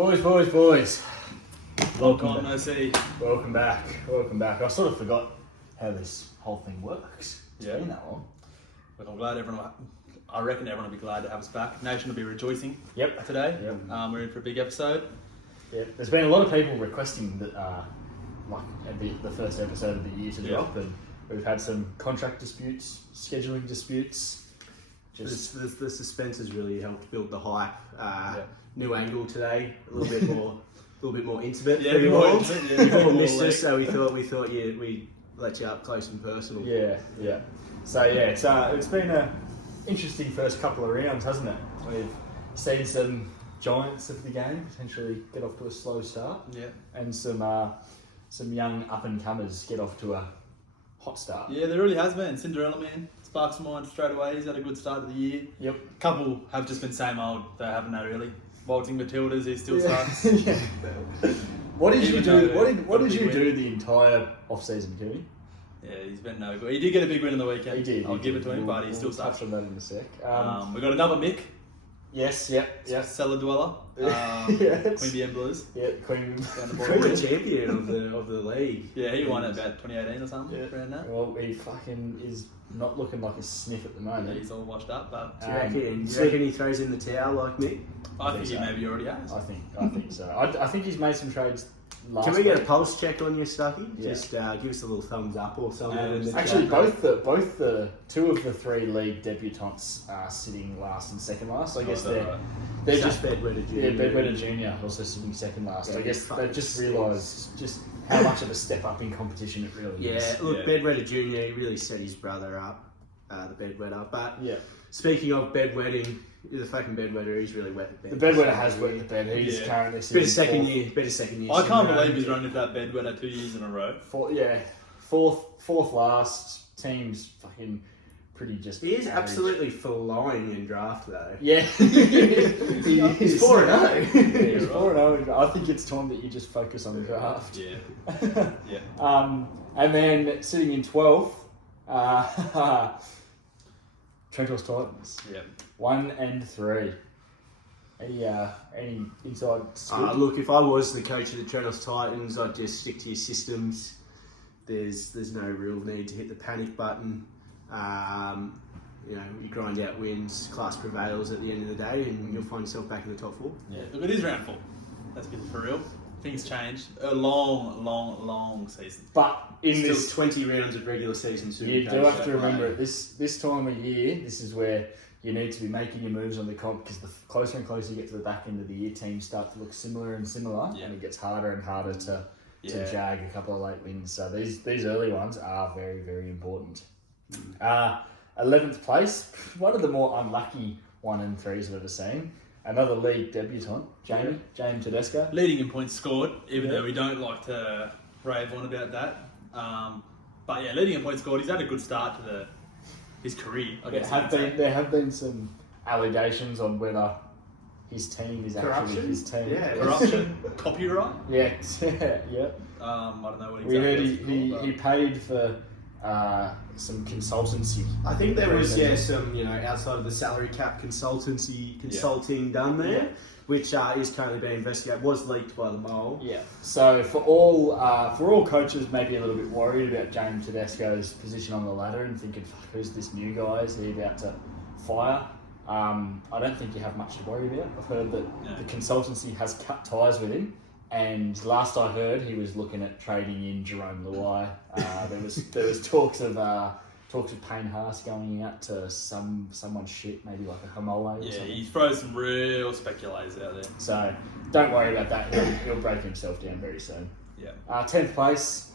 Boys. Welcome on, OC. Welcome back. I sort of forgot how this whole thing works. It's been that long. Look, I reckon everyone will be glad to have us back. Nation will be rejoicing Yep. today. Yep. We're in for a big episode. Yeah. There's been a lot of people requesting that, the first episode of the year to drop, and we've had some contract disputes, scheduling disputes. The suspense has really helped build the hype. New angle today, a little bit more intimate. Yeah, for you all. You've all more missed like- us, so we thought we'd let you up close and personal. Yeah. So it's been an interesting first couple of rounds, hasn't it? We've seen some giants of the game potentially get off to a slow start, and some young up and comers get off to a hot start. Yeah, there really has been. Cinderella Man sparked some mind straight away. He's had a good start of the year. Yep. Couple have just been same old. They haven't had really. Waltzing Matildas, he still starts. Yeah. What did you Even do? though What did big you win. do the entire off season, Cooney? Yeah, he's been no good. He did get a big win in the weekend. He did. I'll give it to him, but he still We'll starts. touch on that in a sec. We got another Mick, Yes. Yep. cellar dweller, Yes. Queen BM Blues. Yeah. Queen. Down the Former bottom. champion of the league. Yeah, he won it about 2018 or something. Yeah. Around that. Well, he fucking is not looking like a sniff at the Yeah, moment. he's all washed up, but Do you reckon he throws in the towel like me? I think so. he maybe already has. I think so. I think he's made some trades last Can we get a week. pulse check on you, Stucky? Yeah. Just give us a little thumbs up or something. in the Actually, chat. both the two of the three league debutantes are sitting last and second last. I guess they're Zach just Bedwetter Jr. Bedwetter Jr. also sitting second last. Yeah, I guess fucking they've just stinks. realised just how much of a step up in competition it really Yeah, is. look, Yeah. Bedwetter Jr. He really set his brother up, the bedwetter. But Yeah. speaking of bedwetting, the fucking bedwetter, he's really wet the The bed. bedwetter has wet the bed. He's Yeah. currently Bit sitting of second fourth. year, I can't syndrome. believe he's running that bedwetter 2 years in a row. Fourth last. Team's fucking pretty just. He is average. absolutely flying in draft though. Yeah, He's 4-0. He's 4-0. I think it's time that you just focus on the draft. Yeah. And then sitting in 12th, Trentos Titans, Yeah. 1 and 3. Any inside scoop? Look, if I was the coach of the Trentos Titans, I'd just stick to your systems. There's no real need to hit the panic button. You grind out wins, class prevails at the end of the day, and you'll find yourself back in the top four. Yeah. Look, it is round 4. Let's get it for real. Things change. A long season. But in Still this, 20 rounds of regular season soon. you do coach. have to remember at this time of year, this is where you need to be making your moves on the comp, because the closer and closer you get to the back end of the year, teams start to look similar and similar, Yeah. and it gets harder and harder to Yeah. jag a couple of late wins. So these early ones are very, very important. 11th place, one of the more unlucky 1 and 3s I've ever seen. Another league debutant, James Tedesco. Leading in points scored, even Yeah. though we don't like to rave on about that. But yeah, leading in points scored, he's had a good start to his career. I guess you could say. There have been some allegations on whether his team is actually Corruption? his team. Yeah. Corruption, copyright. Yeah. I don't know what exactly. We heard it's called, he paid for some consultancy. I think there was Yeah. some outside of the salary cap consulting done there, which is currently being investigated. Was leaked by the Mole. Yeah. So for all coaches, maybe a little bit worried about James Tedesco's position on the ladder and thinking, "Fuck, who's this new guy? Is he about to fire?" I don't think you have much to worry about. I've heard that the consultancy has cut ties with him, and last I heard, he was looking at trading in Jerome Luai. There was talks of Payne Haas going out to someone's shit, maybe like a Hamole or Yeah, something. he throws some real speculators out there. So don't worry about that. He'll break himself down very soon. Yeah. 10th place,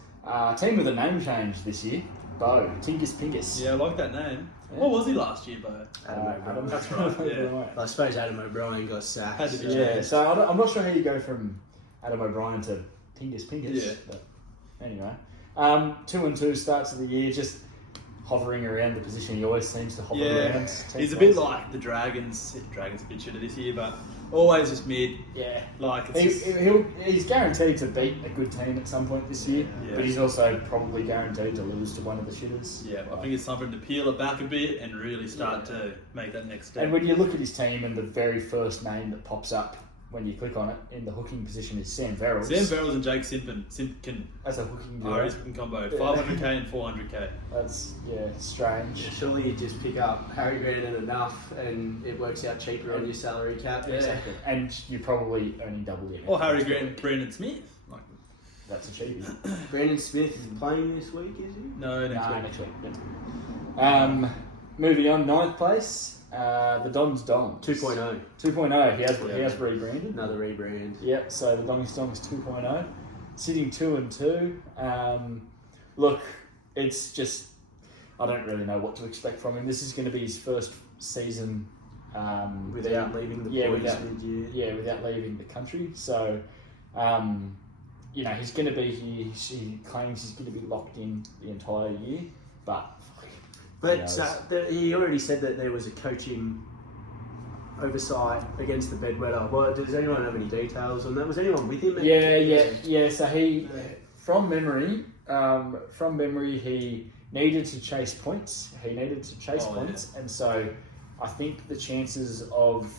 team with a name change this year, Bo, Tingus Pingus. Yeah, I like that name. Yeah. What was he last year, Bo? Adam, That's right, yeah. Right. I suppose Adam O'Brien got sacked. Had to be Yeah, so I'm not sure how you go from Adam O'Brien to Tingus Pingus. Yeah. But anyway, 2 and 2 starts of the year, just hovering around the position he always seems to hover around. 10th He's a bit place. like the Dragons. Dragons a bit shitter this year, but always just mid. Yeah. Like it's He's guaranteed to beat a good team at some point this year, Yeah. but he's also probably guaranteed to lose to one of the shitters. yeah. I think it's time for him to peel it back a bit and really start to make that next step. And when you look at his team and the very first name that pops up when you click on it, in the hooking position is Sam Verrills. Sam Verrills and Jake Simpkin As a hooking are duo. his hooking combo. Yeah. 500k and 400k. That's, strange. Surely you just pick up Harry Grant and enough, and it works out cheaper on your salary cap. Yeah. Exactly. And you're probably only double it. Or Harry Grant and Brandon Smith. Like, That's a cheapie. Brandon Smith playing this week, is he? no, next Nah, week. next week. Yeah. Moving on, 9th place. The Dongs 2.0. 2.0. He Yeah. has rebranded. Another rebrand. Yep. So the Dongs 2.0, sitting 2-2. Look, it's just I don't really know what to expect from him. This is going to be his first season Without leaving the yeah, boys without- mid-year. without leaving the country. So, he's going to be here. He claims he's going to be locked in the entire year, but. But Yeah, he already said that there was a coaching oversight against the bedwetter. Well, does anyone have any details on that? Was anyone with him? Yeah. So he, from memory, he needed to chase points. And so I think the chances of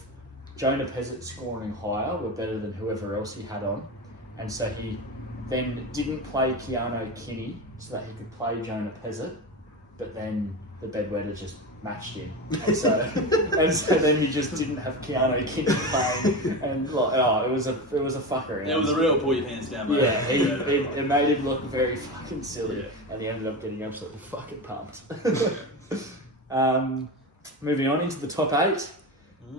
Jonah Pezzett scoring higher were better than whoever else he had on, and so he then didn't play Keanu Kinney so that he could play Jonah Pezzett, but then the bedwetter just matched him, and so then he just didn't have Keanu Kinney playing, and it was a fucker. It was a real pull your pants down, mate. Yeah, it made him look very fucking silly, Yeah. and he ended up getting absolutely fucking pumped. Moving on into the top 8.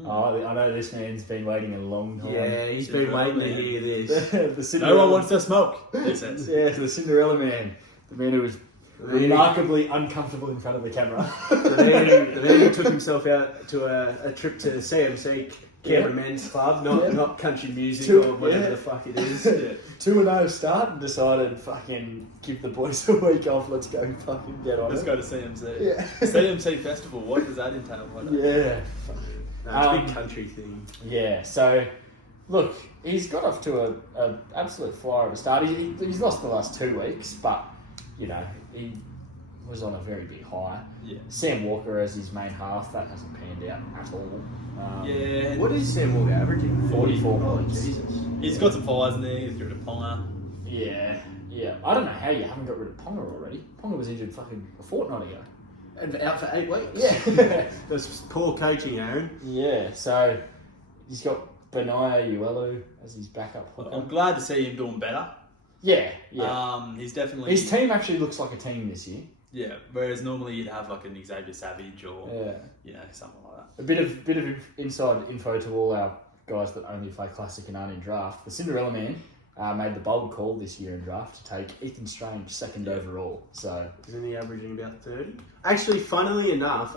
Oh, I know this man's been waiting a long time. Yeah, he's been waiting to hear this. The No Cinderella, one wants to smoke, he says. Yeah, the Cinderella man, the man who was remarkably uncomfortable in front of the camera. The man who took himself out to a trip to CMC Canberra Men's Club, not country music or whatever the fuck it is. 2-0 start and decided fucking give the boys a week off. Let's go fucking get on Let's it. go to CMC. Yeah. CMC Festival, what does that entail? Yeah. No, it's a big country thing. Yeah, so look, he's got off to a absolute flyer of a start. He's lost the last 2 weeks, but he was on a very big high. Yeah. Sam Walker as his main half, that hasn't panned out at all. Yeah. What is Sam Walker averaging? 44 Oh, points. Jesus. He's got some fires in there, he's got rid of Ponga. Yeah. I don't know how you haven't got rid of Ponga already. Ponga was injured fucking a fortnight ago. And out for 8 weeks? Yeah. That's poor coaching, Aaron. Yeah, so he's got Benaya Uelu as his backup hooker. I'm glad to see him doing better. Yeah. He's definitely... His team actually looks like a team this year. Yeah, whereas normally you'd have like an Xavier Savage or, something like that. A bit of inside info to all our guys that only play Classic and aren't in draft. The Cinderella man made the bold call this year in draft to take Ethan Strange second overall. So Isn't he averaging about 30? Actually, funnily enough,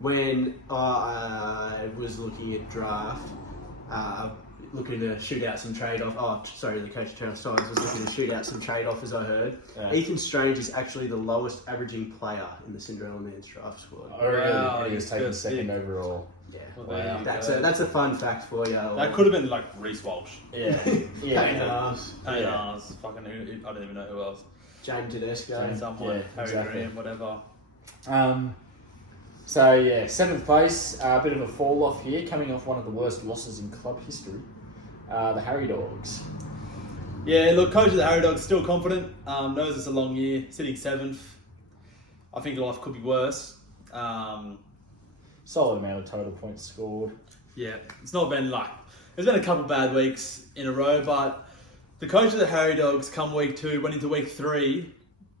when I was looking at draft, looking to shoot out some trade-off... the coach of Channel Science was looking to shoot out some trade-offers, I heard. Ethan Strange is actually the lowest averaging player in the Cinderella Man's draft squad. oh, really? Wow, He was he's taken just second big. overall. Yeah. Well, there you That's go. that's a fun fact for you. That could have been like Reece Walsh. Yeah. Payne-Ars, fucking I don't even know who else. James Tedesco. James. Someone, Yeah, Harry exactly. Graham, whatever. So yeah, 7th place, a bit of a fall off here, coming off one of the worst losses in club history. The Harry Dogs. Yeah, look, coach of the Harry Dogs still confident. Knows it's a long year, sitting 7th. I think life could be worse. Solid amount of total points scored. Yeah, it's not been like... There's been a couple bad weeks in a row, but the coach of the Harry Dogs come week 2, went into week 3,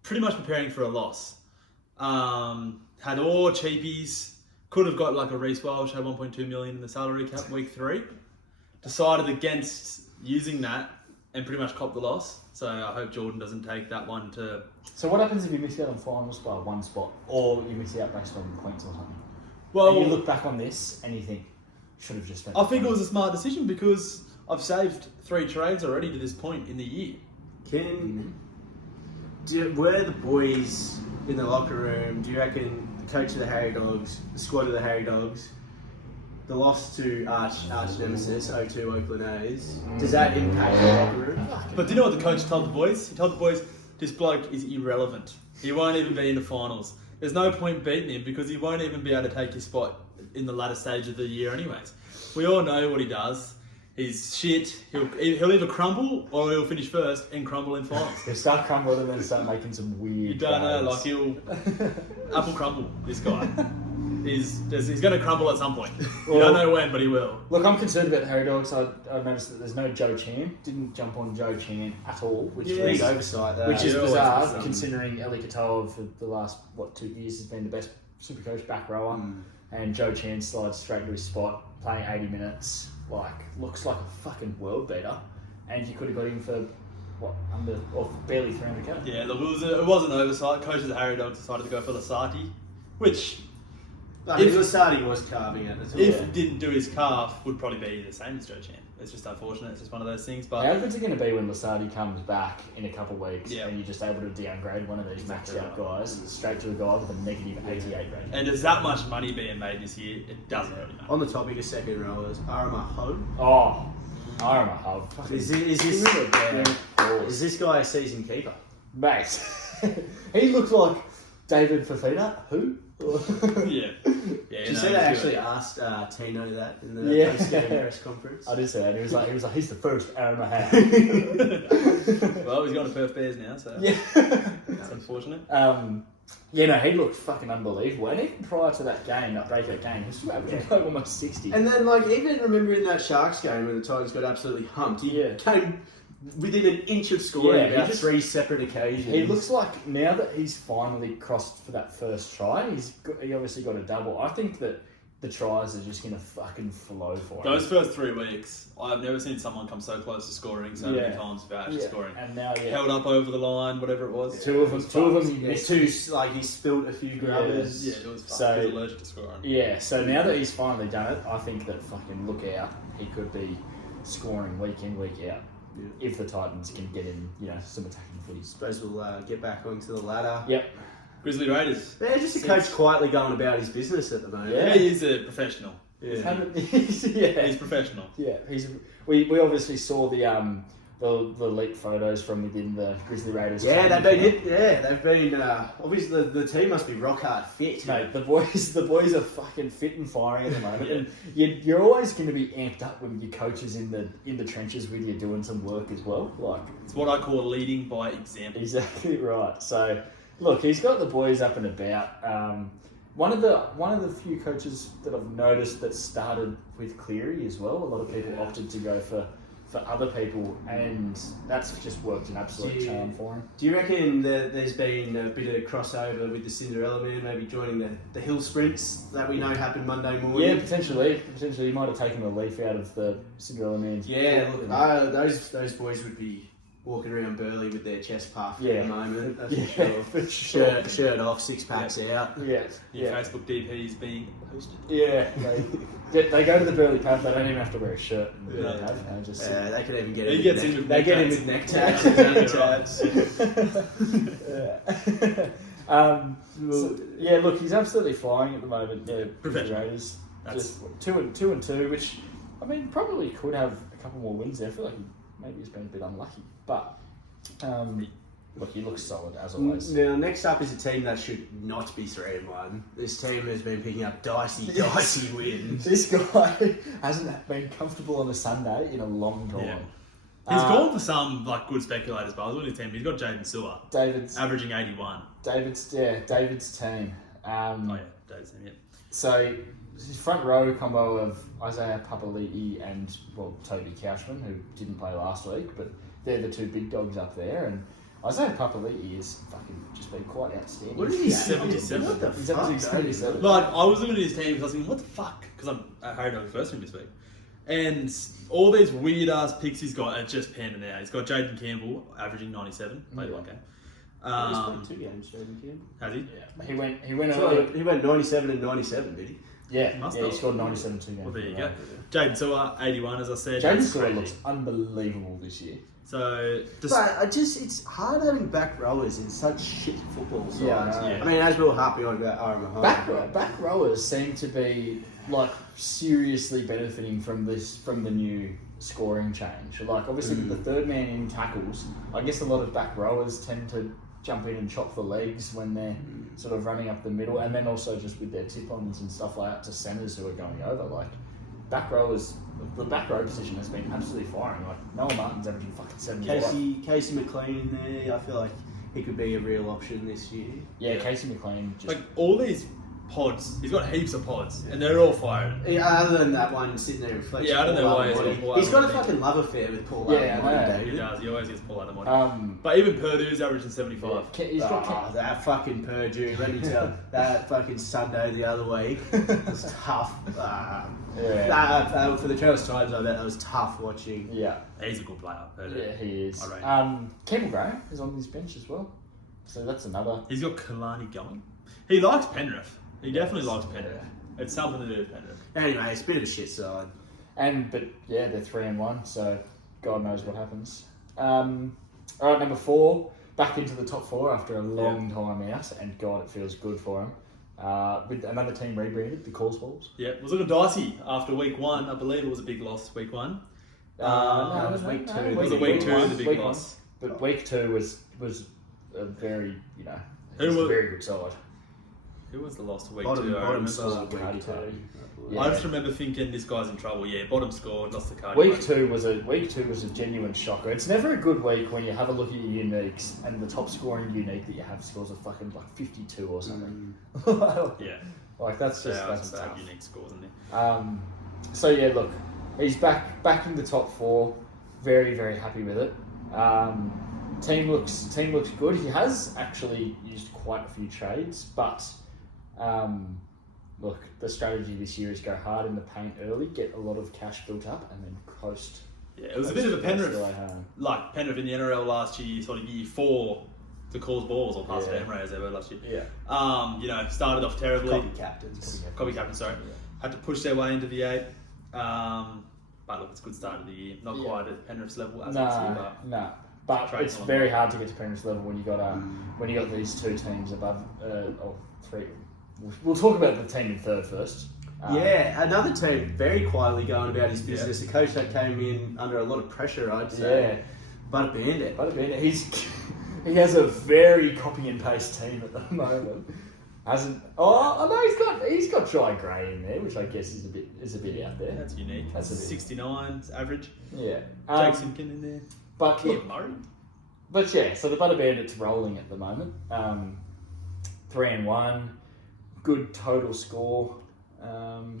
pretty much preparing for a loss. Had all cheapies, could have got like a Reece Walsh, had 1.2 million in the salary cap week 3. Decided against using that and pretty much copped the loss. So I hope Jordan doesn't take that one to... So what happens if you miss out on finals by one spot, or you miss out based on points or something? Well, And you look back on this and you think, should have just spent. I think it was a smart decision because I've saved 3 trades already to this point in the year. Were the boys in the locker room, do you reckon the coach of the Harry Dogs, the squad of the Harry Dogs, the loss to arch nemesis 0-2 Oakland A's, does that impact the locker room? But do you know what the coach told the boys? He told the boys, this bloke is irrelevant. He won't even be in the finals. There's no point beating him because he won't even be able to take his spot in the latter stage of the year anyways. We all know what he does. He's shit. He'll either crumble or he'll finish first and crumble in finals. He'll start crumbling and then start making some weird. You don't know, like trades. he'll apple crumble. This guy, he's going to crumble at some point. You Well- don't know when, but he will. Look, I'm concerned about the Harry Dogs. I noticed that there's no Joe Chan. Didn't jump on Joe Chan at all, which Big is oversight. That. which is Yeah, always bizarre bizarre. considering Eli Katoa for the last 2 years has been the best Supercoach back rower, and Joe Chan slides straight into his spot, playing 80 minutes. Like, looks like a fucking world beater, and you could have got him for under or barely 300k. Yeah, look, it was an oversight. Coach of the Harry Dogs decided to go for Lasati, which, I mean, if- Lasati was carving at the time. if it didn't do his calf, would probably be the same as Joe Chan. It's just unfortunate. It's just one of those things. But How good's it going to be when Lasardi comes back in a couple of weeks Yeah. and you're just able to downgrade one of these Exactly maxed out right. guys straight to a guy with a negative 88 rating? and there's that much money being made this year, it doesn't really matter. On the topic of second rowers, Arama Ho. Oh, Arama Hub. Is this guy a season keeper? Mate, he looks like David Fafita. Who? Yeah. Yeah, She no, said he's I actually good. asked Tino that in the Yeah. post-game press conference. I did say that. He was like, he's the first Arama Hound. Well, he's gone to Perth Bears now, so Yeah. that's unfortunate. Yeah, no, he looked fucking unbelievable. And even prior to that game, that breakout game, he was still able to go almost 60. And then, like, even remembering that Sharks game when the Titans got absolutely humped, he Yeah. came within an inch of scoring Yeah, he about just- 3 separate occasions. He looks like now that he's finally crossed for that first try, he obviously got a double. I think that the tries are just going to fucking flow for him. Those first 3 weeks, I've never seen someone come so close to scoring so many Yeah. times without actually Yeah. scoring. And now, yeah. Held up over the line, whatever it was. Two of them he Yeah, missed. he spilled a few grubbers. Yeah, it was fucked. So- He was allergic to scoring. Yeah, so now that he's finally done it, I think that fucking look out, he could be scoring week in, week out. Yeah. If the Titans can get him, some attacking footies. Suppose we'll get back onto the ladder. Yep. Grizzly Raiders. They're just a coach quietly going about his business at the moment. Yeah. He is a professional. He's Yeah. He's professional. Yeah, we obviously saw the leaked photos from within the Grizzly Raiders. Yeah, training they've been camp. hit. Yeah, they've been. Obviously, the team must be rock hard fit. Mate, the boys are fucking fit and firing at the moment, and you're always going to be amped up when your coach is in the trenches with you doing some work as well. Like, It's what I call leading by example. exactly right. So, look, he's got the boys up and about. One of the few coaches that I've noticed that started with Cleary as well. A lot of people opted to go for other people, and that's just worked an absolute charm for him. Do you reckon that there's been a bit of crossover with the Cinderella Man, maybe joining the hill sprints that we know happened Monday morning? Yeah, potentially. He might have taken a leaf out of the Cinderella Man's Yeah, book look, and- those boys would be walking around Burley with their chest puffed Yeah. at the moment. That's Yeah, for sure. for sure. Shirt off, 6 packs out. Yeah, Your yeah, Facebook DPs being hosted. yeah. They go to the Burley pub. They don't even have to wear a shirt. In the Burley Yeah. pub, they just They could even get He him. gets with in with They get him neck with tats. neck tats. yeah. Yeah, look, he's absolutely flying at the moment. Yeah, with the Professional. Raiders. That's- Just two and two, which I mean probably could have a couple more wins there. I feel like maybe he's been a bit unlucky, but look, he looks solid as always. Now, next up is a team that should not be 3-1. This team has been picking up dicey wins. This guy hasn't been comfortable on a Sunday in a long time. Yeah. He's gone for some good speculators, but I was looking at his team. He's got Jaden Sewer, David's averaging 81. David's team. Oh yeah, David's team. Yeah. So his front row combo of Isaiah Papali'i and Toby Couchman, who didn't play last week, but they're the two big dogs up there. And Isaiah Papali'i is fucking just been quite outstanding. What is he? 77. What the He's fuck? averaging 77. Like, I was looking at his team because I was thinking, what the fuck? Because I'm at Harry Dogs first team this week. And all these weird ass picks he's got are just panning out. He's got Jaden Campbell averaging 97, played one game. He's played 2 games, Jaden Campbell. Has he? Yeah. He went So early. he went 97 and 97, did he? Yeah, Must he have. scored 97 2 games. Well, there you go. Jaden Sewer, 81, as I said. Jaden That's Sewer crazy. looks unbelievable this year. So, just, But it's hard having back rowers in such shit football sides. Yeah, I know. Yeah. I mean, as we were harping on about Arama Back rowers seem to be seriously benefiting from the new scoring change. Like obviously with the third man in tackles, I guess a lot of back rowers tend to jump in and chop the legs when they're sort of running up the middle, and then also just with their tip-ons and stuff like that to centres who are going over. Like back row the back row position has been absolutely firing. Like Noah Martin's averaging fucking 75. Casey McLean in there. I feel like he could be a real option this year. Yeah, Casey McLean just Like all these pods, he's got heaps of pods, and they're all firing. Yeah, other than that one sitting there reflecting. Yeah, I don't know Paul why he's got Alamoti. Paul He's got a Alamoti. fucking love affair with Paul Yeah, Alamoti, I know. David. He does. He always gets Paul out of money. um But even Purdue's averaging 75. he's got Oh, that fucking Purdue, let me tell you, that fucking Sunday the other week was tough. For the Travis Times, I bet that was tough watching. yeah. He's a good player. Purdue. Yeah, he is. I rate him. Campbell Graham is on his bench as well. So that's another. He's got Kalani going. He likes Penrith. He definitely likes Penrith. It's something to do with Penrith. Anyway, it's a bit of a shit side. But yeah, they're 3-1, so God knows what happens. All right, number 4, back into the top 4 after a long time out, and God, it feels good for him. With another team rebranded, the Course Balls. Yeah, it was looking dicey after week 1. I believe it was a big loss week 1. No, it was week 2. It was a week 2 the big week loss. 1. But week 2 was a very, Who it was a was- very good side. Who was the loss to week Bottom 2? I remember. side Cardi week 2. Party. I Yeah. just remember thinking this guy's in trouble. Yeah, bottom scored, lost the card. Week two was a genuine shocker. It's never a good week when you have a look at your uniques and the top scoring unique that you have scores a fucking like 52 or something. Yeah, Like that's just there are that's some bad tough. unique scores in there. So yeah, look, he's back in the top 4. Very very happy with it. Team looks good. He has actually used quite a few trades, but look, the strategy this year is go hard in the paint early, get a lot of cash built up, and then coast. Yeah, it was a bit of a coast the Penrith, way home. like Penrith in the NRL last year, sort of year 4 to cause balls or pass Yeah. to Emre as they were last year. Yeah. Started off terribly. Copy captains. Copy captain, sorry. Had to push their way into the 8. But look, it's a good start of the year. Not Yeah. quite at Penrith's level as this year, but No. But Trade it's on. very hard to get to Penrith's level when you got these two teams above or 3. We'll talk about the team in third first. Yeah, another team very quietly going about his business. A coach that came in under a lot of pressure, I'd say. Yeah. But a bandit. But he has a very copy and paste team at the moment. He's got Dry Gray in there, which I guess is a bit out there. that's unique. That's a bit- 69 average. Yeah. Jake Simpkin in there. But Cam look, Murray. but yeah, so the Butter Bandits rolling at the moment. 3-1, good total score.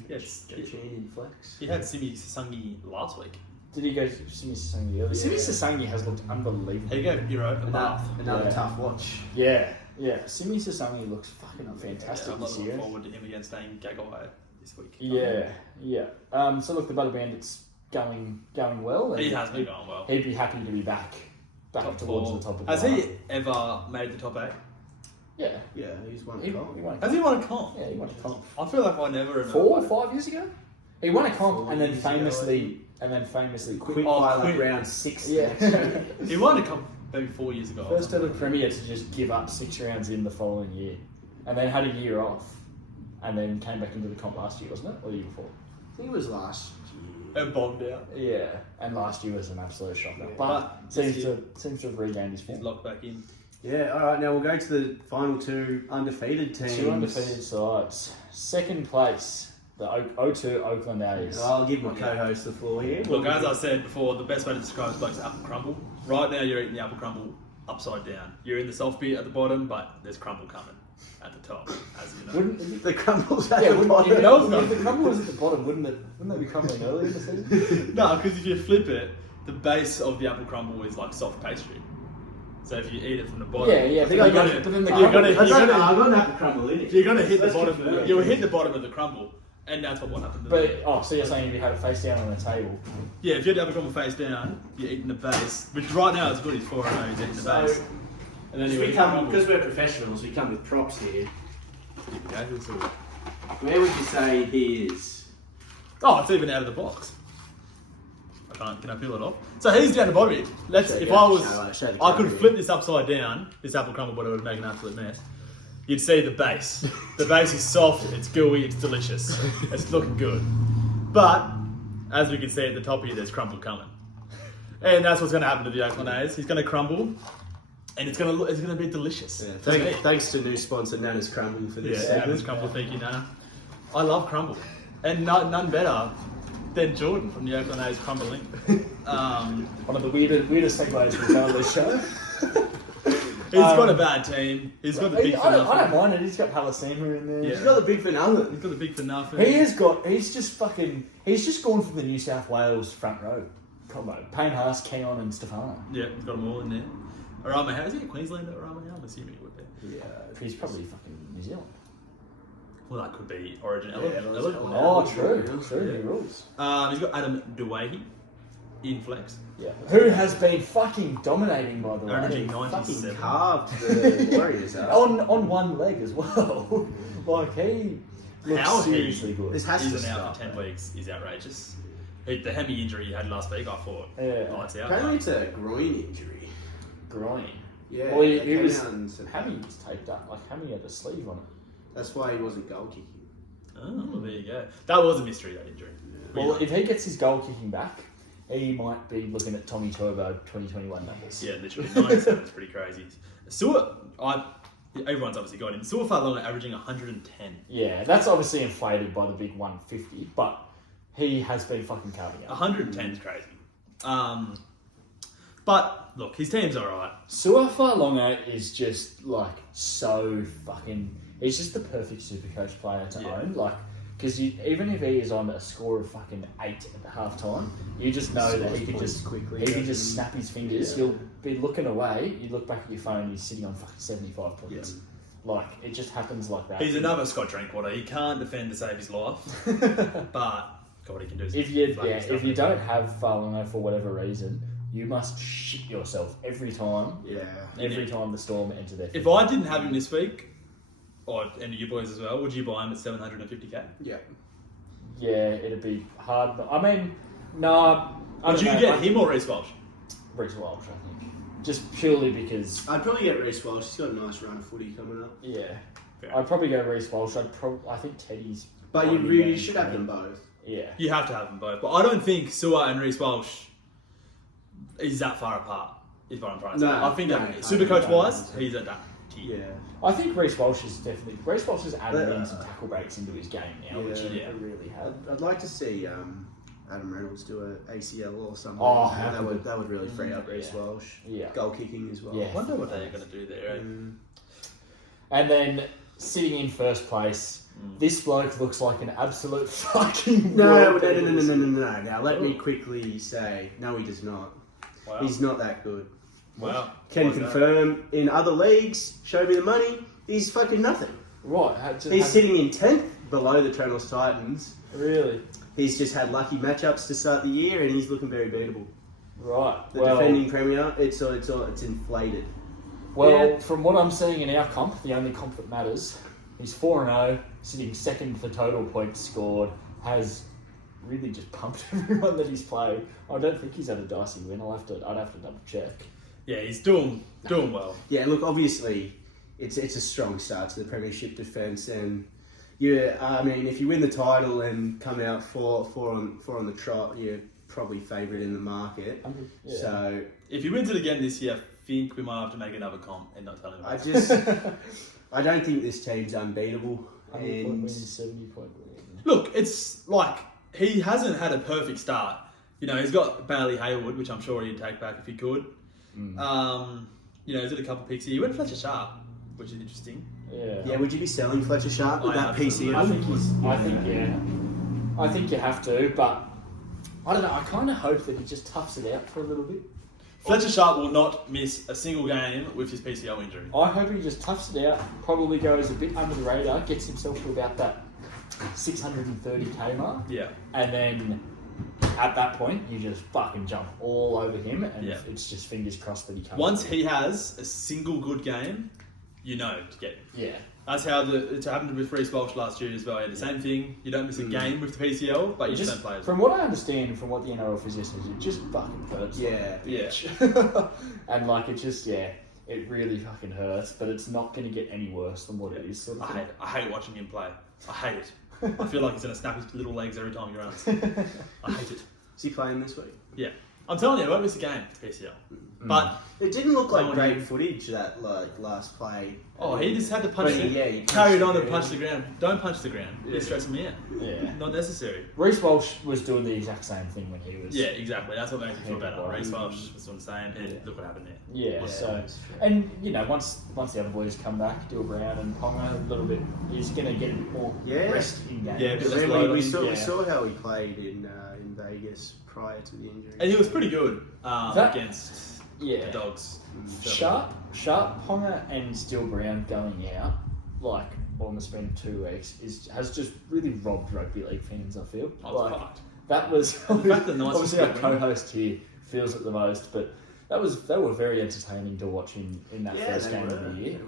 Yes. Champion flex. He had Simi Sasangi last week. Did he go to Simi Sasangi earlier? Simi Sasangi has looked unbelievable. He gave Hero a month. Another Yeah. tough watch. Yeah. Simi Sasangi looks fucking I'm fantastic not this looking year. forward to him against Dane Gagai this week. Yeah. So look, the Butter Bandits going well. And He has been going well. He'd be happy to be back Top towards 4. the top of the Has line. he ever made the top 8? Yeah. Yeah, he's won He a comp. won a Has he won a comp? Yeah, he won a comp. I feel like I never remember. 4 or 5 years ago. He won a comp 4 and then years ago, I famously Quit quit. by quit. like round 6. Yeah. He won a comp maybe 4 years ago. or First something. ever Premier to just give up 6 rounds in the following year, and then had a year off, and then came back into the comp last year, wasn't it, or the year before? I think it was last year. And bombed out. Yeah, and last year was an absolute shocker, Yeah. but this seems to have regained his He's form. locked back in. Yeah, alright, now we'll go to the final 2 undefeated teams. 2 undefeated sides. Second place, the O2 Oakland A's. I'll give my co-host the floor here. Look, as I said before, the best way to describe this bloke is apple crumble. Right now, you're eating the apple crumble upside down. You're in the soft bit at the bottom, but there's crumble coming at the top, as you know. Wouldn't The crumbles at yeah, the wouldn't, bottom. if the crumble was at the bottom, wouldn't they be crumbling early in the season? No, because if you flip it, the base of the apple crumble is like soft pastry. So if you eat it from the bottom, Yeah, think I got but then the you're crumble- gonna- I don't know, I'm gonna have to crumble in it. you're gonna hit the Let's bottom. confirm. You'll hit the bottom of the crumble, and that's what happened. But so you're saying if you had it face down on the table? Yeah, if you had the apple crumble face down, you're eating the base. Which right now is good. He's 4-0. He's eating the So, base. And then because we're professionals, we come with props here. Okay, that's all. Where would you say he is? Oh, it's even out of the box. Can I peel it off? So he's down the bottom here. If I was, Show the I could camera. flip this upside down, this apple crumble, but it would make an absolute mess. You'd see the base. The base is soft, it's gooey, it's delicious. It's looking good. But, as we can see at the top here, there's crumble coming. And that's what's going to happen to the Oakland A's. He's going to crumble, and it's going to be delicious. Yeah, To me. thanks to new sponsor Nana's Crumble for this Yeah, segment. Adam's crumble, thank you, Nana. I love crumble. And none better then Jordan from the Oakland A's crumbling. One of the weirdest segues we've done on this show. He's got a bad team. He's got the big for I don't nothing. mind it. He's got Halasima in there. Yeah. He's got the big for nothing. He's got the big for nothing. He's just gone from the New South Wales front row combo. Payne Haas, Keon and Stefano. Yeah, he's got them all in there. Arama Howe, is he a Queenslander, Arama Howe? I'm assuming he would be. Yeah. He's probably fucking New Zealand. Well, that could be Origin Yeah, eligible. that's eligible. Oh, true. Yeah. He rules. He's got Adam Duwahi in flex. Yeah. Who has been fucking dominating, by the way. Averaging Fucking 97. carved the Warriors up. On one leg as well. Like, he looks How he- seriously good. This has to He's out stop. for 10 weeks is outrageous. The hemi injury he had last week, I thought. Yeah. Lights out. Apparently it's a groin injury. Groin. Yeah, Well, he they came was... out and said Hammy was taped up. Like, Hammy had a sleeve on it. that's why he wasn't goal kicking. Oh, well, there you go. That was a mystery, that injury. Well, if he gets his goal kicking back, he might be looking at Tommy Turbo 2021 numbers. Yeah, literally 97 is pretty crazy. Everyone's obviously got him. Su'Afa'alogo averaging 110. Yeah, that's obviously inflated by the big 150, but he has been fucking carving out. 110 is crazy. But look, his team's alright. Su'Afa'alogo is just like so fucking. He's just the perfect super coach player to Yeah. own. Like, because even if he is on a score of fucking 8 at the half time, you just know that he could Scores just quickly, He can doesn't just he? snap his fingers. Yeah. You'll be looking away. You look back at your phone. He's sitting on fucking 75 points. Like, it just happens like that. He's another Scott Drinkwater. He can't defend to save his life, but God, he can do. If you don't have Fa'alogo for whatever reason, you must shit yourself every time. Yeah. Every time the Storm enter their. If I didn't have him this week, or any of you boys as well, would you buy him at 750k? Yeah. Yeah, it'd be hard. But, I mean, no. Would you get him or Reece Walsh? Reece Walsh, I think. Just purely because. I'd probably get Reece Walsh. He's got a nice run of footy coming up. Yeah. Fair. I'd probably go Reece Walsh. I think Teddy's. But you one of the really main should have three. them both. Yeah. You have to have them both, but I don't think Sua and Reece Walsh is that far apart. Is what I'm trying to say. No, I think no, that no, Supercoach no, wise, no. he's at that tier. Yeah. I think Reece Walsh is definitely. Reece Walsh has added But, in some tackle breaks into his game now, which he Yeah. never really had. I'd like to see Adam Reynolds do a ACL or something. Oh, how that would really free up Reece Yeah. Walsh. Yeah. Goal kicking as well. Yeah. I wonder what they're going to do there. Eh? And then sitting in first place, this bloke looks like an absolute fucking. No, world no. Now let me quickly say, no, he does not. Wow. He's not that good. Wow. Can Why is that? confirm in other leagues. Show me the money. He's fucking nothing. Right. He's sitting in 10th below the Trentals Titans. Really? He's just had lucky matchups to start the year, and he's looking very beatable. Right. The defending premier, it's inflated. Well, Yeah. from what I'm seeing in our comp, the only comp that matters, he's 4-0, sitting second for total points scored, has really just pumped everyone that he's played. I don't think he's had a dicey win. I'd have to double check. Yeah, he's doing well. Yeah, look, obviously, it's a strong start to the premiership defence, and if you win the title and come out four on the trot, you're probably favourite in the market. Yeah. So If he wins it again this year, I think we might have to make another comp and not tell him. I don't think this team's unbeatable. 100-point And win, 70-point win. Look, it's like he hasn't had a perfect start. You know, he's got Bailey Haywood, which I'm sure he'd take back if he could. He's had a couple picks here. He went Fletcher Sharp, which is interesting. yeah, would you be selling Fletcher Sharp with I that absolutely- PCL? I think you have to, but I don't know. I kind of hope that he just toughs it out for a little bit. Fletcher Sharp will not miss a single game with his PCL injury. I hope he just toughs it out, probably goes a bit under the radar, gets himself to about that 630k mark, Yeah. and then at that point you just fucking jump all over him, and Yeah. it's just fingers crossed that he comes. Once he has a single good game, you know to get him. yeah, That's how it happened with Reece Walsh last year as well. He had the same thing. You don't miss a game with the PCL, but you just don't play as well. from what I understand, from what the NRL physician says, it just fucking hurts. Yeah. Bitch. And like it just it really fucking hurts, but it's not going to get any worse than what it is. Sort of thing. I hate watching him play. I hate it. I feel like he's going to snap his little legs every time he runs. I hate it. Is he playing this week? Yeah. I'm telling you, I won't miss a game for PCL. But It didn't look No like one great knew. footage that last play. he just had to punch But the yeah, he punched carried the on and ground. punch the ground. Don't punch the ground. Yeah. You're stressing me out. Yeah. Not necessary. Reece Walsh was doing the exact same thing when he was. Yeah, exactly. That's what makes me feel better. Yeah. Reece Welsh was what I'm saying, and look what happened there. Yeah, Yeah, so that's true. and once the other boys come back, Dill Brown and Ponga a little bit, he's going to get a bit more Yeah. rest in game. Yeah, Because Let's then load we on saw, him. we saw how he played in Vegas prior to the injury. And he was pretty good That- against Yeah. the Dogs. Sharp, Ponga and Dill Brown going out like on the span of 2 weeks has just really robbed rugby league fans. I feel I was like fucked. that was fact that Knights obviously our was good, co-host here feels it the most, but they were very entertaining to watch in that Yeah, first they game were. of the year, They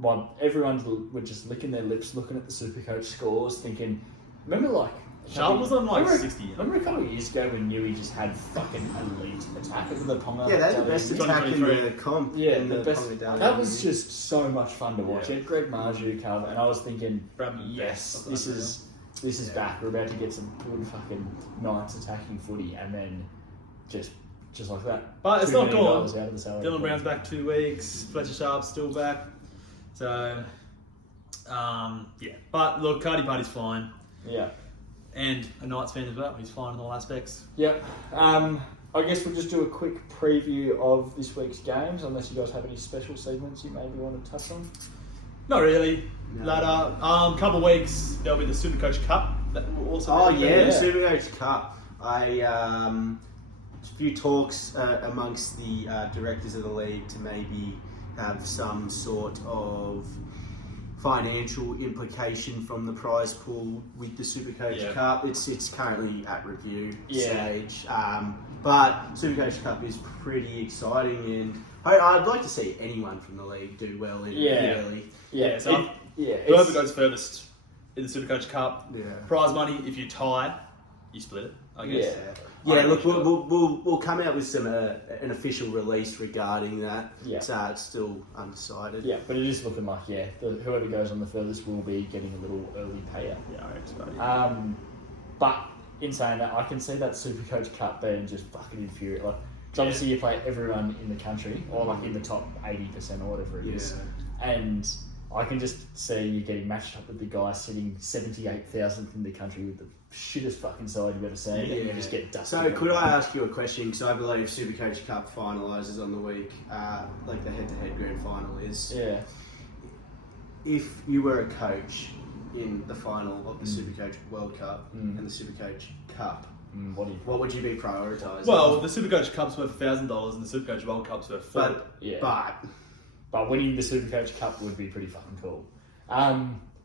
were. and everyone were just licking their lips, looking at the Supercoach scores, thinking, remember like. Sharp was on like remember- 60. Remember a couple of years ago when Newey just had fucking elite attack with the Ponga? Yeah, that's the best attack in 2023. the comp. Yeah, in the best. Ponga Down. That was just so much fun to watch. Yeah. It Greg Marju come, and I was thinking, Bradman yes, Best, this unreal. is Yeah. back. We're about to get some good fucking Knights attacking footy, and then just like that. But it's $2 not million gone. out of the salary. Dylan Brown's back 2 weeks. Fletcher Sharp's still back. So, yeah. But look, Cardi Party's fine. Yeah. And a Knights fan as well. He's fine in all aspects. Yep. I guess we'll just do a quick preview of this week's games, unless you guys have any special segments you maybe want to touch on. Not really. No. Later, couple of weeks, there'll be the Supercoach Cup. That will also Oh be yeah, the Yeah. Supercoach Cup. A few talks amongst the directors of the league to maybe have some sort of financial implication from the prize pool with the Supercoach Yeah. Cup. It's currently at review Yeah. stage, but Supercoach Cup is pretty exciting, and I'd like to see anyone from the league do well in Yeah. it. Really. Yeah, so it's, whoever goes furthest in the Supercoach Cup, Yeah. prize money, if you tie, you split it, I guess. Yeah, I look, reckon we'll come out with some an official release regarding that. Yeah. It's still undecided. yeah, but it is looking like whoever goes on the furthest will be getting a little early payout. Yeah, I reckon so, yeah. But in saying that, I can see that Supercoach Cup being just fucking infuriating. Like, 'cause obviously you play everyone in the country, or like in the top 80% or whatever it is, and I can just see you getting matched up with the guy sitting 78,000th in the country with the shittest fucking side you've ever seen, and you just get dusted. So could I ask you a question? Because I believe Supercoach Cup finalises on the week, like the head-to-head grand final is. Yeah. If you were a coach in the final of the Supercoach World Cup and the Supercoach Cup, What do you? what would you be prioritising? Well, the Supercoach Cup's worth $1,000 and the Supercoach World Cup's worth $4. but Yeah. But winning the Supercoach Cup would be pretty fucking cool.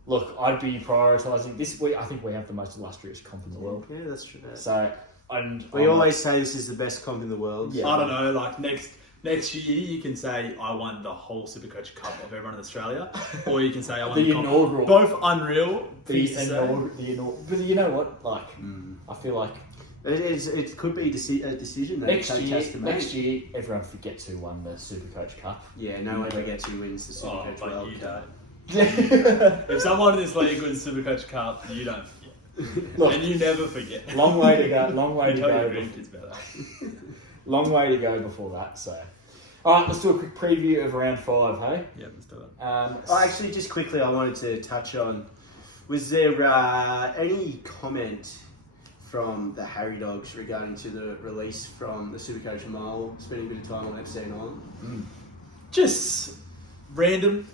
Look, I'd be prioritising this week. I think we have the most illustrious comp in the world. yeah, that's true. So, and We always say this is the best comp in the world. Yeah. I don't know, like next year you can say I won the whole Supercoach Cup of everyone in Australia, or you can say I won The the comp. inaugural. Both unreal. the things to say. inaugural. But you know what? Like, I feel like It could be a decision that next the coach year, has to make. everyone forgets who won the Supercoach Cup. Yeah, no one forgets who wins the Oh, Supercoach but World you Cup. don't. If someone in this league wins the Supercoach Cup, you don't forget. Look, And you never forget. long way to go. Long way You to tell go. your grandkids better. Long way to go before that. So, all right, let's do a quick preview of round 5. Hey. Yeah, let's do it. Oh, actually, just quickly, I wanted to touch on, was there any comment from the Harry Dogs regarding to the release from the Supercoach Mile, spending a bit of time on FC Island? Just random,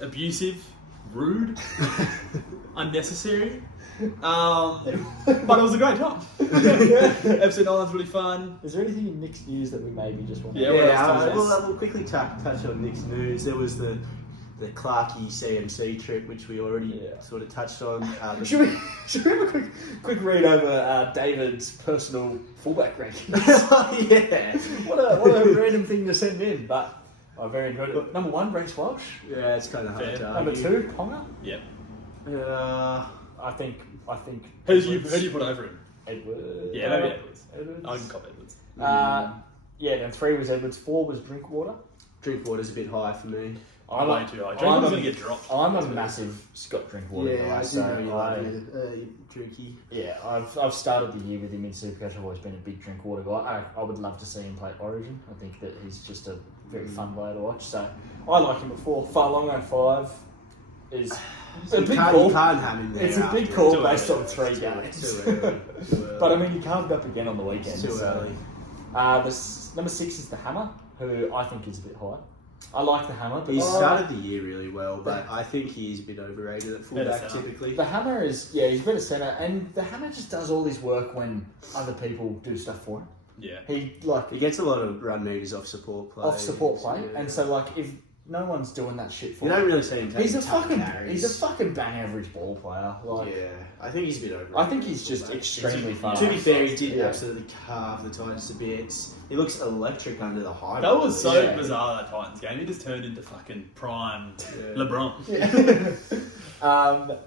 abusive, rude, unnecessary. But it was a great time. FC Island's really fun. Is there anything in Nick's news that we maybe just want to... Yeah, what else Yeah, do we have? we'll quickly touch on Nick's news. There was the Clarkey CMC trip, which we already sort of touched on. Should we have a quick read over David's personal fullback rankings? Yeah. what a random thing to send in, but I very enjoyed it. Number 1, Reece Walsh. Yeah, it's kind of hard Fair. to Number argue. 2, Ponga. Yeah. I think. Who do you put over him? Edwards. Yeah, maybe Edwards. Edwards. I can cop Edwards. Yeah, then 3 was Edwards. 4 was Drinkwater. Drinkwater's a bit high for me. I'm way too high. Drinkwater's going to get dropped. I'm a massive Scott Drinkwater guy, I so didn't know you I, liked Drinky. yeah, I've started the year with him in Supercoach. I've always been a big Drinkwater guy. I would love to see him play Origin. I think that he's just a very fun player to watch. So I like him at 4. Farlongo 5 is a You big can't, call. you can't have him there. It's a big after. call Too based early. on 3 Too games. early. Too early. But I mean, you carved up again on the weekend. It's too so. early. Number 6 is the Hammer, who I think is a bit high. I like the Hammer, but He started the year really well, but I think he's a bit overrated at fullback Better centre. typically. the Hammer is he's a better centre, and the Hammer just does all his work when other people do stuff for him. Yeah. He He gets a lot of run meters off support play. off support play, Yeah. and so like if no one's doing that shit for You him, don't really see him taking he's a tough fucking carries. bang average ball player. Like Yeah, I think he's a bit overrated. I think he's just Fullback. extremely fast. To be fair, he did Yeah. absolutely carve the Titans to bits. He looks electric under the high. That was so Yeah. bizarre, that Titans game. He just turned into fucking prime Yeah. LeBron.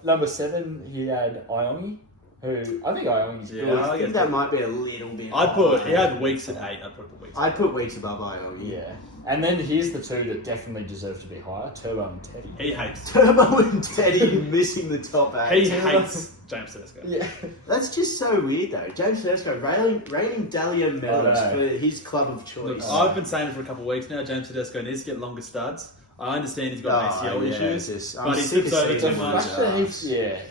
Number 7, he had Iongi, who I think Iongi's Yeah. good. I think that might be a little bit. I'd put, high. he had weeks at 8. I'd put weeks. I'd put weeks above Iogi. Yeah. And then here's the 2 that definitely deserve to be higher, Turbo and Teddy. He hates. Turbo and Teddy missing the top 8. He hates James Tedesco. Yeah. That's just so weird though. James Tedesco reigning Dahlia medals I for know. his club of Look, choice. I've been saying it for a couple of weeks now. James Tedesco needs to get longer studs. I understand he's got ACL yeah, issues, it's just- I'm but he sick of tips over seeing too him The on much. fact the that drafts.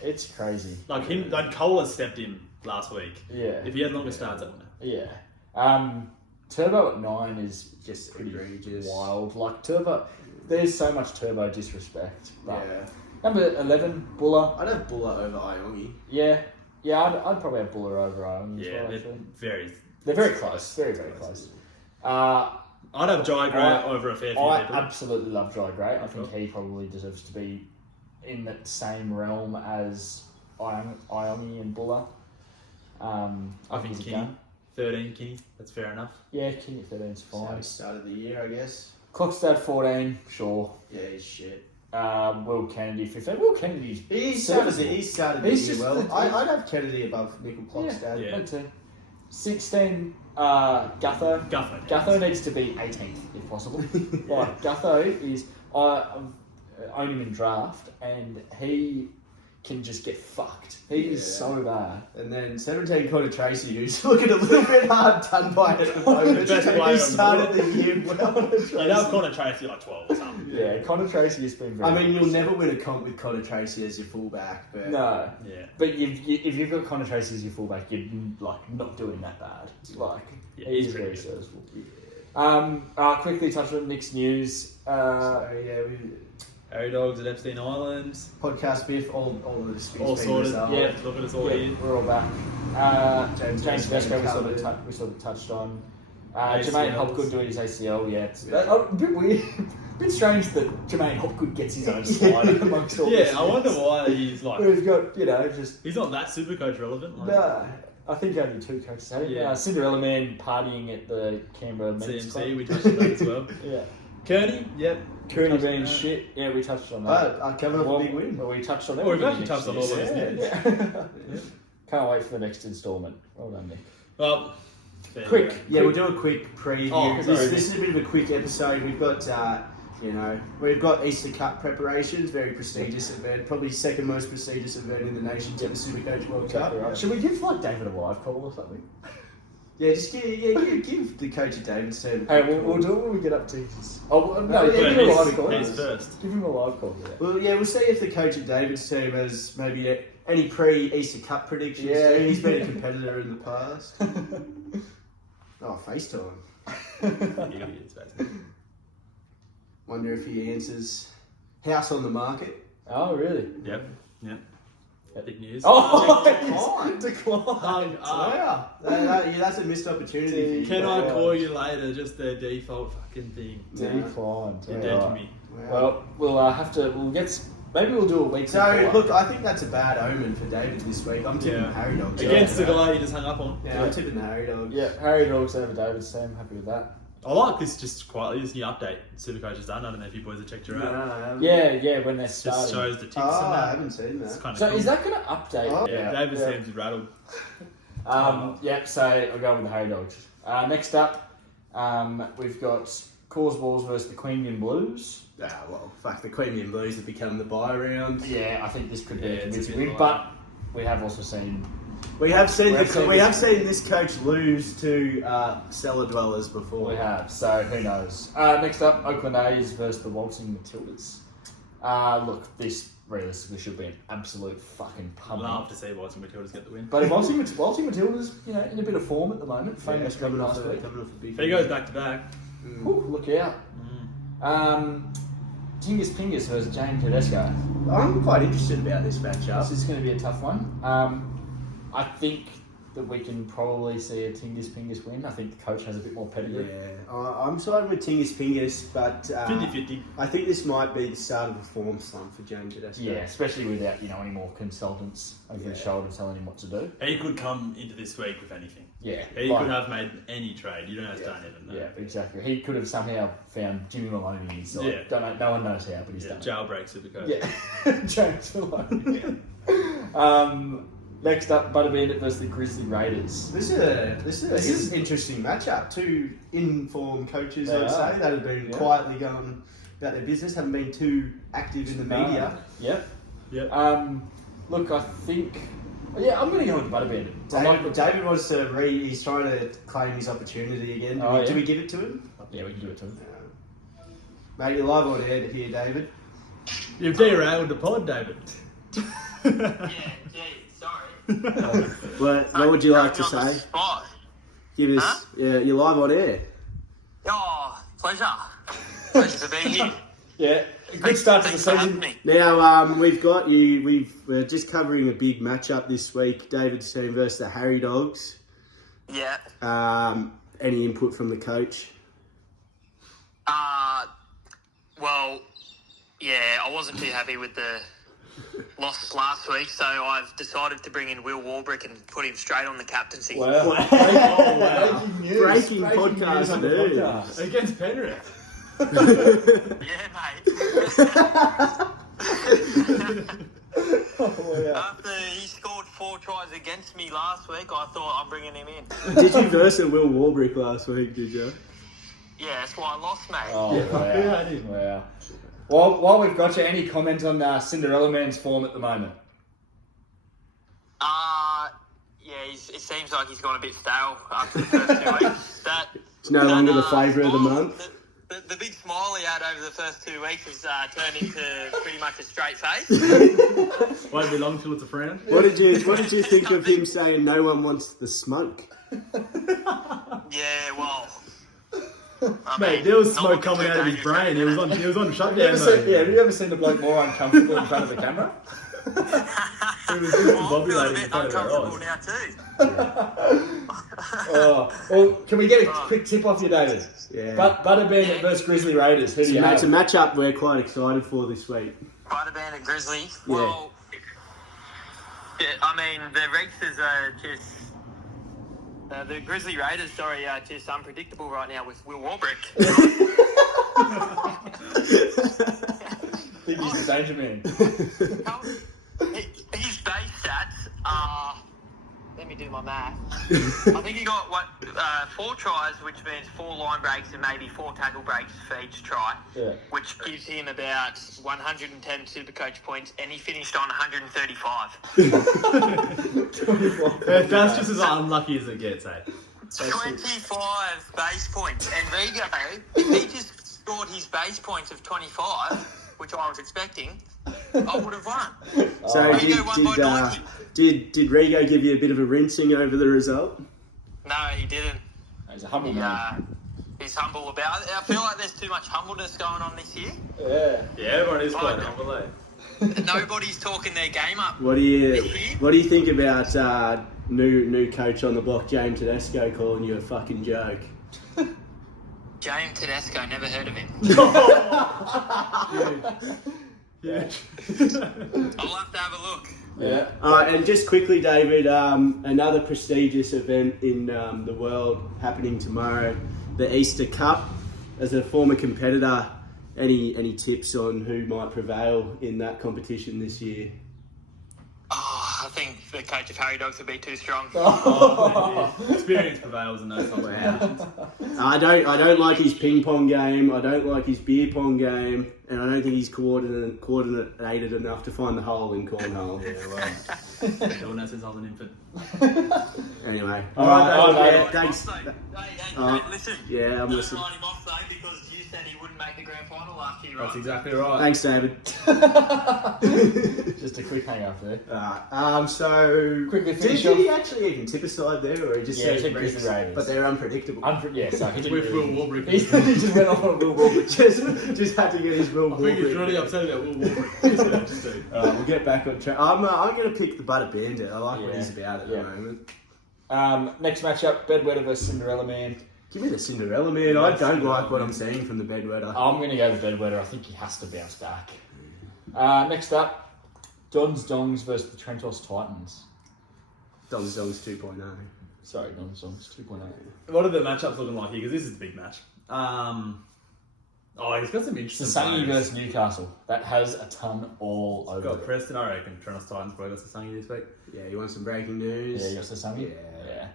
it's crazy. Like him, like Cole has stepped in last week. Yeah. If he had longer starts, I don't know. Yeah. Turbo at 9 is Just pretty egregious. wild. Like Turbo, there's so much Turbo disrespect. But Yeah. number 11, Buller. I'd have Buller over Iongi. Yeah. I'd probably have Buller over Ion as Yeah, well, they're actually. very. They're very close. Very, very close. Uh, I'd have Jai Gray I- over a fair few I people. absolutely love Dry Gray. I think Cool. he probably deserves to be in that same realm as Iongi and Buller. I think he's a Kenny. gun. 13, Kenny. That's fair enough. Yeah, Kenny at 13 is That's how fine. he started the year, I guess. Clockstad 14, sure. Yeah, he's shit. Will Kennedy 15. Will Kennedy's He serviceable. started the He's year just well. the- I'd have Kennedy above Nickel Clockstad. Yeah. Me too. 16, Gutho. Guffo. Gutho needs to be 18th if possible. Like Gutho is, I own him in draft, and he can just get fucked. He is Yeah. so bad. And then 17 Connor Tracy, who's looking a little bit hard done by at the moment. Best player on He the started board. the year well. You'd have Connor Tracy like 12 or something. Yeah, Connor Tracy has been very I mean, you'll good. never win a comp with Connor Tracy as your fullback, but No. Yeah. But if you've got Connor Tracy as your fullback, you're like not doing that bad. Like Yeah, he's he's very pretty good. serviceable. Quickly touch on Nick's news. so, yeah, we Harry Dogs at Epstein Islands. podcast biff, all of the disputes All being sorted. resolved. Yeah, look at us all Yeah, here. we're all back. James James Tedesco Tedesco covered. we sort of touched on. ACLs. Jermaine Hopgood doing his ACL. Yeah, it's a bit weird. A bit strange that Jermaine Hopgood gets his own slide amongst all this. Yeah, I wonder why he's like. We've got just. He's not that super coach relevant. Like, No, I think only 2 coaches have it. Yeah. Cinderella Man partying at the Canberra Men's Club. CMC, we touched on that as well. Yeah. Kearney, yep. Cooney Touched on being that. shit. Yeah, we touched on that. But coming off a big win. Well, we touched on Oh, we've everything actually touched on next all of year. this Yeah. Can't wait for the next instalment. Well done, Nick. Well, there you Quick. go. Yeah, we'll do a quick preview. Oh, this, sorry. this is a bit of a quick episode. We've got, we've got Easter Cup preparations, very prestigious event, probably second most prestigious event in the nation's ever Supercoach World Cup. Exactly right. Should we give David a live call or something? Yeah, just give the coach of David Stern. Hey, we'll do it when we get up to his. Oh well, no, Oh, yeah, give him a he's- live call. he's first. Give him a live call. Yeah. Well, yeah, we'll see if the coach of David's team has maybe any pre-Easter Cup predictions. Yeah. He's been a competitor in the past. Oh, FaceTime. Idiots, basically. Wonder if he answers house on the market. Oh really? Yep. Big news. Oh, Decline. decline. Yeah, that's a missed opportunity. Can Yeah. I call you later? Just their default fucking thing. Declined. You're Yeah, dead to right. me. Wow. Well, we'll have to. We'll get. Maybe we'll do a week. So look, I think that's a bad omen for David this week. I'm tipping Yeah. the Harry Dogs. Against the Yeah. guy you just hung up on. Yeah, I'm tipping the Harry Dogs. Yeah, Harry Dogs over David's team. Happy with that. I like this just quietly, this new update Supercoach has done. I don't know if you boys have checked it No, out. I haven't. Yeah, when they're Just starting. shows the ticks Oh, and I that. haven't seen It's that. kind of So cool. is that going to update? Oh. Yeah, David seems rattled. Yep. So I'll go with the Harry Dogs. Next up, we've got Causeballs versus the Queanbeyan Blues. Well, fuck, the Queanbeyan Blues have become the bye round. Yeah, I think this could be Yeah, a it's a convincing bit win, like- but we have also seen. We have seen We have seen this coach lose to cellar dwellers before. We have, so who knows? Next up, Oakland A's versus the Waltzing Matildas. Look, this realistically should be an absolute fucking I'd love pump. to see Watson Matildas get the win. But Waltzing Matildas, in a bit of form at the moment. Yeah, Famous coming off last a week. big If he goes back to back, Ooh, look out. Tingus Pingus versus Jane Tedesco. I'm quite interested about this matchup. This is going to be a tough one. I think that we can probably see a Tingus Pingus win. I think the coach has a bit more pedigree. Yeah, I'm siding with Tingus Pingus, but 50-50. I think this might be the start of a form slump for James Tedesco. Yeah, especially without any more consultants over his shoulder telling him what to do. He could come into this week with anything. Yeah, He like- could have made any trade. You don't have to done it. Yeah, exactly. He could have somehow found Jimmy Maloney in his side. Yeah. Don't know, no one knows how, but he's Yeah, done it. jailbreak Supercoach. Yeah, James Maloney. Next up, Butter Bandit versus the Grizzly Raiders. This is an interesting matchup. Two informed coaches, They I'd are. say, that have been quietly going about their business, haven't been too active in the media. Yep. Yep. Look, I think. Yeah, I'm going to go with Butter Bandit. David wants to he's trying to claim his opportunity again. Oh, yeah. Do we give it to him? Yeah, we can do it to him. Mate, you're live on air here, David. You've derailed the pod, David. Yeah, sorry. What would you like to Put me on the say? spot. Give us. Huh? Yeah, you're live on air. Oh, pleasure. Pleasure to be here. Yeah, a good start to the Thanks for having season. me. Now we've got you. We're just covering a big matchup this week. David's team versus the Harry Dogs. Yeah. Any input from the coach? Well, yeah, I wasn't too happy with the loss last week, so I've decided to bring in Will Warbrick and put him straight on the captaincy. Wow. wow. Breaking news. Breaking podcast on the news. podcast. Against Penrith. Yeah, mate. Oh, yeah. After he scored 4 tries against me last week, I thought I'm bringing him in. Did you verse a Will Warbrick last week? Did you? Yeah, that's why I lost, mate. Oh, Yeah, wow. who had him? Wow. Well, while we've got you, any comment on Cinderella Man's form at the moment? Yeah, it seems like he's gone a bit stale after the first 2 weeks. It's no longer the flavour of the month. The big smile he had over the first 2 weeks has turned into pretty much a straight face. Won't be long till it's a frown. What did you think of him saying no one wants the smoke? Yeah, well. I Mate, mean, there was not smoke looking coming too out of his dangerous, brain. He was on Have shutdown. you ever seen the bloke more uncomfortable in front of the camera? He was just Well, I'm feeling a discombobulating in bit front of our uncomfortable eyes. now too. Well, can we get a quick tip off you, David? Yeah. Butter Bandit versus Grizzly Raiders. Who do you It's a have? matchup we're quite excited for this week. Butter Bandit Grizzly. Well, yeah, I mean, the Rexers are just... the Grizzly Raiders, sorry, are just unpredictable right now with Will Warbrick. I think he's the danger man. His base stats are... Let me do my math. I think he got 4 tries, which means 4 line breaks and maybe 4 tackle breaks for each try, Yeah. which gives him about 110 Supercoach points, and he finished on 135. That's just as unlucky as it gets, eh? 25 base points, and Rigo, if he just scored his base points of 25, which I was expecting, I would have won. So Rigo won by 90. did Rigo give you a bit of a rinsing over the result? No, he didn't. He's a humble man. He's humble about it. I feel like there's too much humbleness going on this year. Yeah. Yeah, everyone is quite humble, eh? Nobody's talking their game up. What do you think about new coach on the block, James Tedesco, calling you a fucking joke? James Tedesco, never heard of him. Yeah. I'll have to have a look. Yeah. And just quickly, David, another prestigious event in the world happening tomorrow, the Easter Cup. As a former competitor, any tips on who might prevail in that competition this year? Oh, I think the coach of Harry Dogs would be too strong. Experience prevails in those types of situations. I don't like his ping pong game. I don't like his beer pong game, and I don't think he's coordinated enough to find the hole in cornhole. Yeah, well, everyone knows since I was an infant. Anyway, All right, yeah, mate. thanks. Hey, listen. Yeah, I'm Don't listening. write him off though because you said he wouldn't make the grand final last year, right? That's exactly right. Thanks, David. Just a quick hang up there. So Quickly did finish he off. actually even tip a side there, or he just Yeah, he said said Grizzly Raiders. But they're unpredictable. Yeah, so he didn't With really... Will Warbrick. He just went off on Will Warbrick. just had to get his Will I think he's Warbrick. really upset about Will Warbrick. We'll get back on track. I'm going to pick the Butter Bandit. I like what Yeah. he's about at Yeah. the moment. Next matchup, Bedwetter versus Cinderella Man. Give me the Cinderella Man. I don't like what I'm seeing from the Bedwetter. I'm going to go with Bedwetter. I think he has to bounce back. Next up, Dons Dongs versus the Trentos Titans. Dogs 2.0. Sorry, Dons Dongs 2.0. What are the matchups looking like here? Because this is a big match. He's got some interesting Sasangi players. versus Newcastle. That has a ton all over Got it. Preston, I reckon. Trentos Titans probably got Sasangi this week. Yeah, you want some breaking news? Yeah, you got Sasangi? Yeah.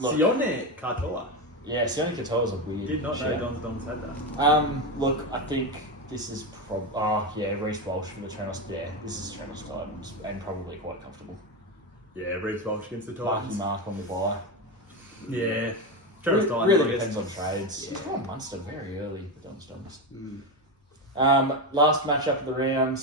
Look, Sione Katoa. yeah, Sione Katoa's a weird Did not know shout. Dons Dongs had that. Look, I think this is Reece Walsh for the Trentos. Yeah, this is Trentos Titans, and probably quite comfortable. Yeah, Reece Walsh against the Marky Titans. Mark on the bye. Yeah. Trentos Titans, Really I guess. depends on trades. He's gone Munster very early, the Dons Dongs. Mm. Last matchup of the round,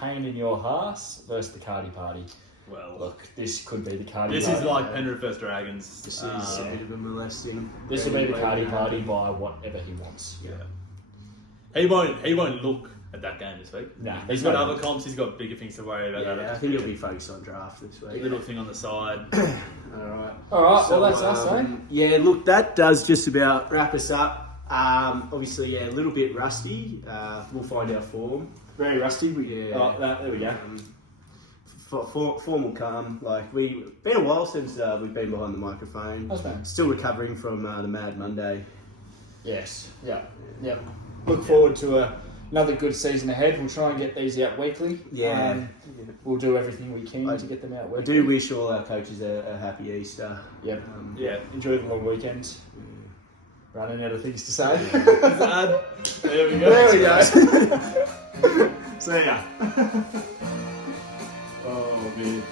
Pain in Your Hearse versus the Cardi Party. Well, Look, this could be the Cardi this Party. is like Penrith vs Dragons. This is a bit of a molesting. This will be the Cardi Party by whatever he wants. Yeah. He won't look at that game this week. Nah, He's got other comps. He's got bigger things to worry about. Yeah, That'll I just think be he'll be focused on draft this a week. little thing on the side. Alright. Alright, well that's us, eh? Yeah, look, that does just about wrap us up. Obviously, yeah, a little bit rusty. We'll find our form. Very rusty. Yeah. Oh, there we go. Form will come. Like been a while since we've been behind the microphone. That's fine. Still recovering from the Mad Monday. Yes. Yeah. Yep. Look forward to another good season ahead. We'll try and get these out weekly. Yeah. We'll do everything we can I- to get them out I weekly. do wish all our coaches a happy Easter. Yep. Yeah. Enjoy the long weekend. Running out of things to say. There we go. There we go. See ya. Oh, man.